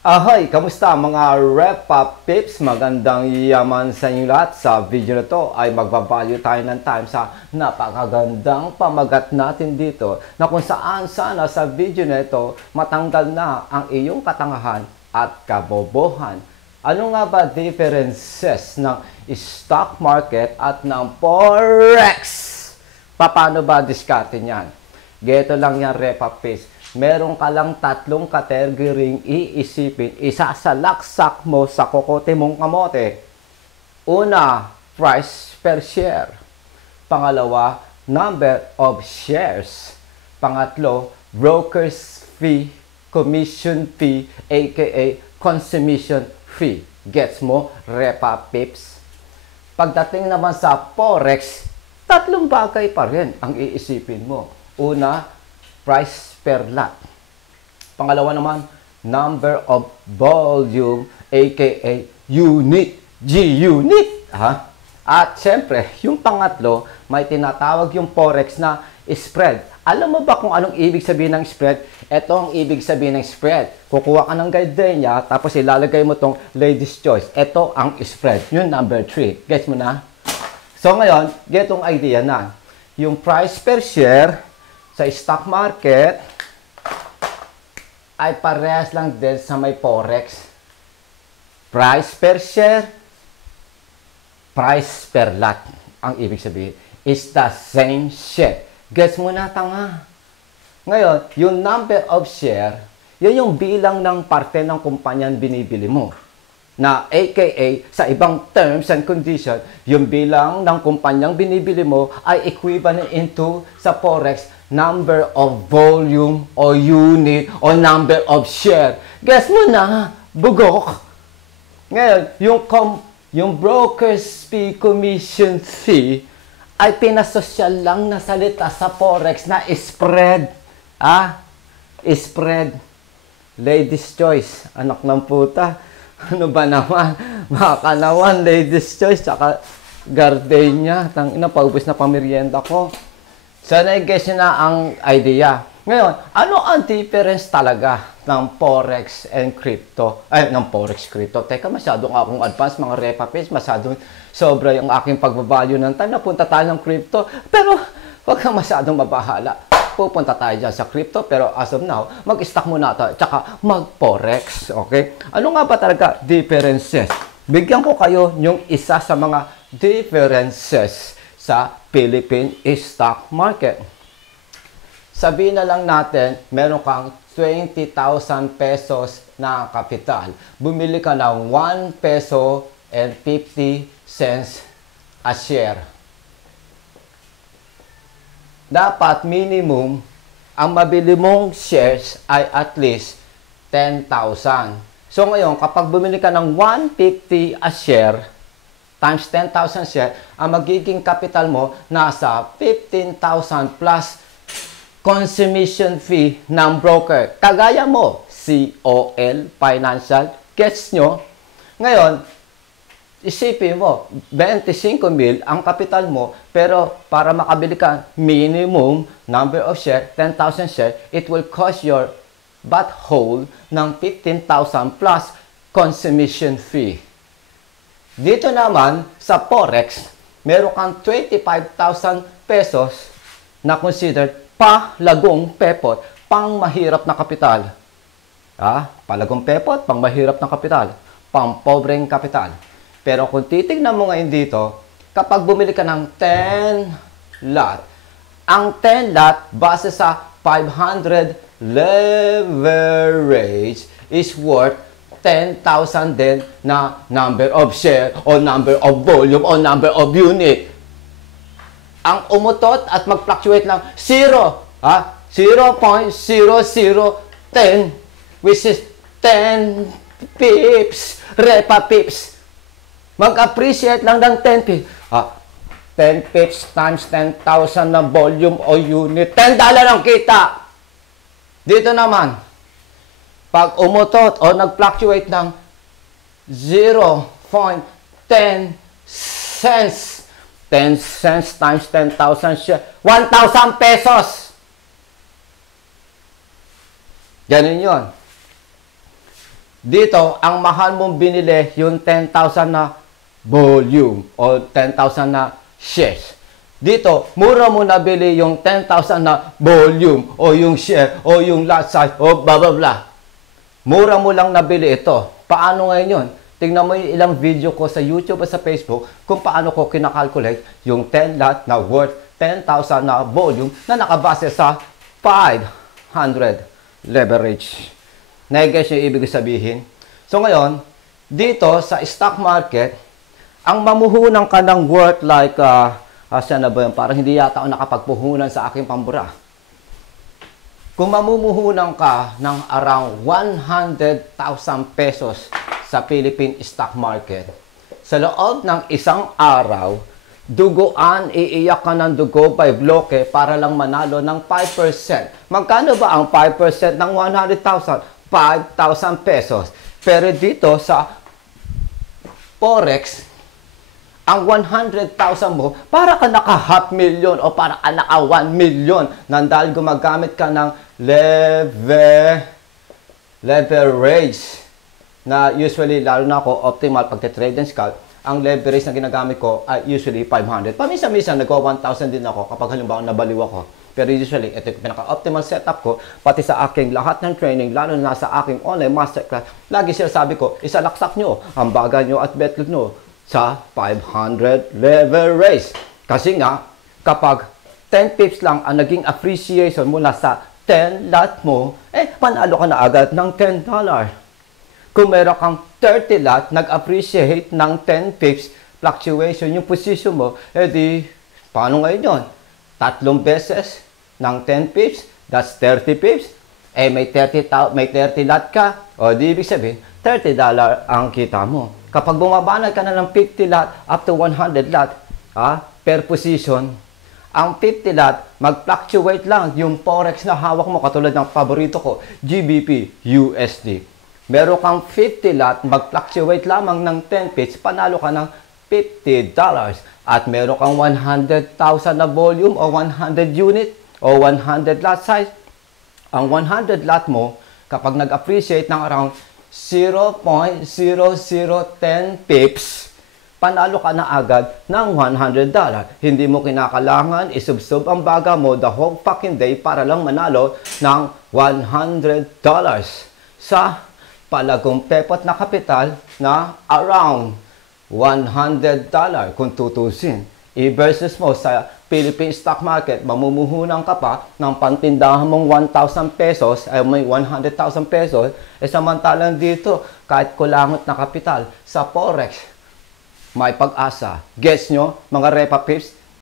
Ahoy! Kamusta mga Repa Pips? Magandang yaman sa inyo lahat. Sa video na to ay magbabalyo tayo ng time sa napakagandang pamagat natin dito na kung saan sana sa video na ito matanggal na ang iyong katangahan at kabobohan. Ano nga ba differences ng stock market at ng Forex? Paano ba diskarte niyan? Geto lang yan, Repa Pips. Meron ka lang tatlong kategoring iisipin, isasalaksak mo sa kokote mong kamote. Una, price per share. Pangalawa, number of shares. Pangatlo, broker's fee, commission fee, aka consummation fee. Gets mo, Repa Pips? Pagdating naman sa Forex, tatlong bagay pa rin ang iisipin mo. Una, price per lot. Pangalawa naman, number of volume, aka unit, G-unit. At syempre, yung pangatlo, may tinatawag yung Forex na spread. Alam mo ba kung anong ibig sabihin ng spread? Ito ang ibig sabihin ng spread. Kukuha ka ng gardenia, tapos ilalagay mo tong ladies choice. Ito ang spread. Yung number 3. Gets mo na? So ngayon, get tong idea na. Yung price per share sa stock market ay parehas lang din sa may Forex. Price per share, price per lot. Ang ibig sabihin is the same shit. Gets mo na, tanga? Ngayon, yung number of share, yan yung bilang ng parte ng kumpanyang binibili mo. Na aka sa ibang terms and condition, yung bilang ng kumpanyang binibili mo ay equivalent into sa Forex number of volume o unit o number of share. Guess mo na, bugok. Ngayon, yung broker's fee, commission fee ay pinasosyal lang na salita sa Forex na spread. Spread. Ladies choice. Anak ng puta. Ano ba naman? Makakalawan, ladies choice, tsaka gardenia. Tangina, paubos na pamerienda ko. Sana i-guess na ang idea. Ngayon, ano ang difference talaga ng Forex and crypto? Ay, ng Forex crypto. Teka, masyadong akong advance, mga Repa Pips. Masyadong sobra yung aking pagbabalyo ng time. Napunta tayo ng crypto. Pero, huwag kang masyadong mabahala. Pupunta tayo dyan sa crypto, pero as of now, mag-stock muna tayo, tsaka mag-Forex, okay? Ano nga ba talaga differences? Bigyan ko kayo yung isa sa mga differences sa Philippine stock market. Sabihin na lang natin, meron kang 20,000 pesos na kapital. Bumili ka ng 1 peso and 50 cents a share. Dapat minimum, ang mabili mong shares ay at least 10,000. So ngayon, kapag bumili ka ng 150 a share, times 10,000 share, ang magiging capital mo nasa 15,000 plus consummation fee ng broker. Kagaya mo, COL, Financial, gets nyo? Ngayon, isipin mo, 25,000 ang kapital mo, pero para makabili ka minimum number of share, 10,000 share, it will cost your butthole ng 15,000 plus consummation fee. Dito naman, sa Forex, meron kang 25,000 pesos na considered palagong pepot, pang mahirap na kapital. Palagong pepot, pang mahirap na kapital, pang pobreng kapital. Pero kung titignan mo ngayon dito, kapag bumili ka ng 10 lot, ang 10 lot base sa 500 leverage is worth 10,000 din na number of share o number of volume o number of unit. Ang umutot at mag-fluctuate lang 0.0010 which is 10 pips, Repa Pips. Mag-appreciate lang ng 10 pips. 10 pips times 10,000 na volume o unit. $10 ang kita. Dito naman, pag umutot o nag-fluctuate ng 0.10 cents, 10 cents times 10,000 share, 1,000 pesos. Ganun yun. Dito, ang mahal mong binili yung 10,000 na volume o 10,000 na shares. Dito, mura mo nabili yung 10,000 na volume o yung share o yung lot size o blah blah blah. Mura mo lang nabili ito. Paano ngayon yun? Tingnan mo yung ilang video ko sa YouTube at sa Facebook kung paano ko kinakalculate yung 10 lot na worth 10,000 na volume na nakabase sa 500 leverage. Nai-guess yung ibig sabihin? So ngayon, dito sa stock market, ang mamuhunan ka ng worth like, saan na ba yun? Parang hindi yata ako nakapagpuhunan sa aking pambura. Kung mamumuhunan ka ng around 100,000 pesos sa Philippine stock market, sa loob ng isang araw, duguan, iiyak ka ng dugo by bloke para lang manalo ng 5%. Magkano ba ang 5% ng 100,000? 5,000 pesos. Pero dito sa Forex, ang 100,000 mo, para ka naka half million o para ka naka 1 million nang dahil gumagamit ka ng leverage na usually, lalo na ako, optimal pagte-trade and scalp, ang leverage na ginagamit ko ay usually 500. Paminsan-minsan, nagwa 1,000 din ako kapag halimbawa nabaliw ako. Pero usually, ito yung pinaka-optimal setup ko, pati sa aking lahat ng training, lalo na sa aking online masterclass, lagi siya sabi ko, isalaksak nyo ang baga nyo at betlog nyo sa 500 leverage. Kasi nga, kapag 10 pips lang ang naging appreciation mula sa 10 lot mo, panalo ka na agad ng $10. Kung meron kang 30 lot, nag-appreciate ng 10 pips fluctuation yung position mo, paano ngayon yun? 3 beses ng 10 pips, that's 30 pips. May 30 lot ka, o di ibig sabihin, $30 ang kita mo. Kapag bumabanat ka na ng 50 lot up to 100 lot per position, ang 50 lot, mag-fluctuate lang yung forex na hawak mo, katulad ng paborito ko, GBP, USD. Meron kang 50 lot, mag-fluctuate lamang ng 10 pips, panalo ka ng $50. At meron kang 100,000 na volume o 100 unit o 100 lot size. Ang 100 lot mo, kapag nag-appreciate ng around 0.0010 pips, panalo ka na agad ng $100. Hindi mo kinakailangan isubsob ang baga mo the whole fucking day para lang manalo ng $100 sa palagong pepot na kapital na around $100 kung tutusin. I-versus mo sa Philippine stock market, mamumuhunan ka pa ng pantindahan mong 1,000 pesos, ay may 100,000 pesos, samantalang dito, kahit kulangot na kapital sa Forex, may pag-asa. Guess nyo, mga Repa Pips,